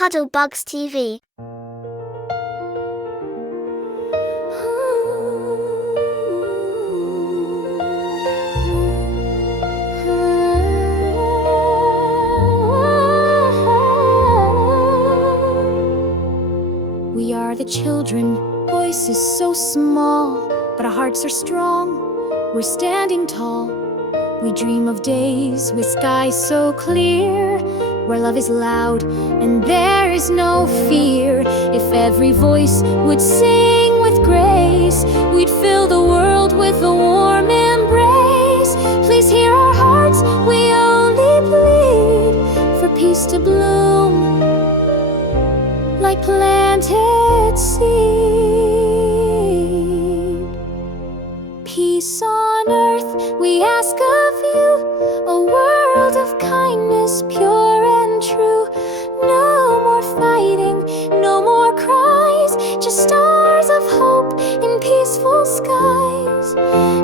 cuddlebugstv. We are the children, voices so small, but our hearts are strong, we're standing tall. We dream of days with skies so clear, where love is loud and there is no fear. If every voice would sing with grace, we'd fill the world with a warm embrace. Please hear our hearts, we only plead for peace to bloom like planted seed. Peace on earth, we ask of you, a world of kindness, pure and true. No more fighting, no more cries, just stars of hope in peaceful skies.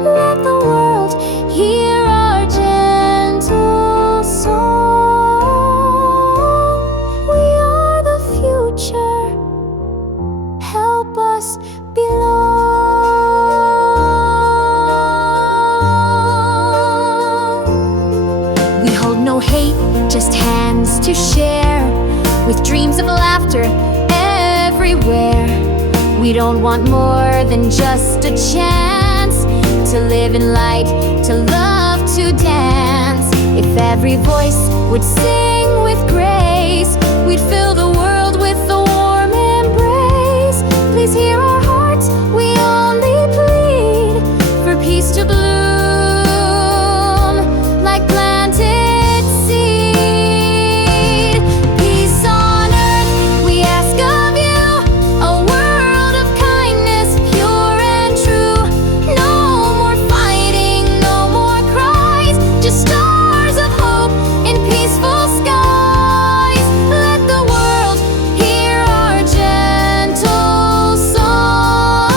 Let the world hear our gentle song. We are the future, help us belong. We hold no hate, just hands to share, with dreams of laughter everywhere. We don't want more than just a chance to live in light, to love, to dance. If every voice would sing with grace, we'd fill the world with a warm embrace. Please hear our hearts, we only plead for peace to bloom like planted seed. Peace on earth, we ask of you, a world of kindness, pure and true. No more fighting, no more cries, just stars of hope in peaceful skies. Let the world hear our gentle song.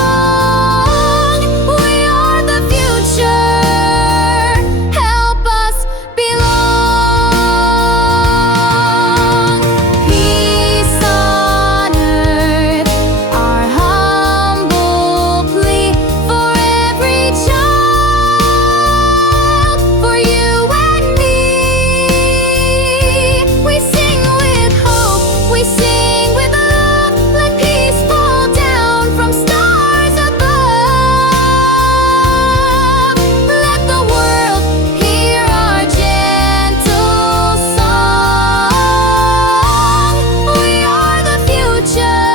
We are the future, help us belong. Peace on earth, our humble plea for every child, for you and me. We sing with hope, we sing with love, let peace fall down from stars above. Let the world hear our gentle song. We are the future,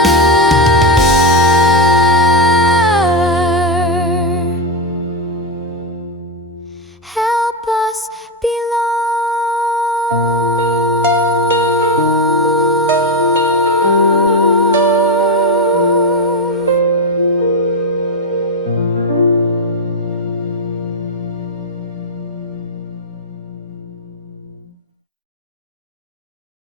help us belong.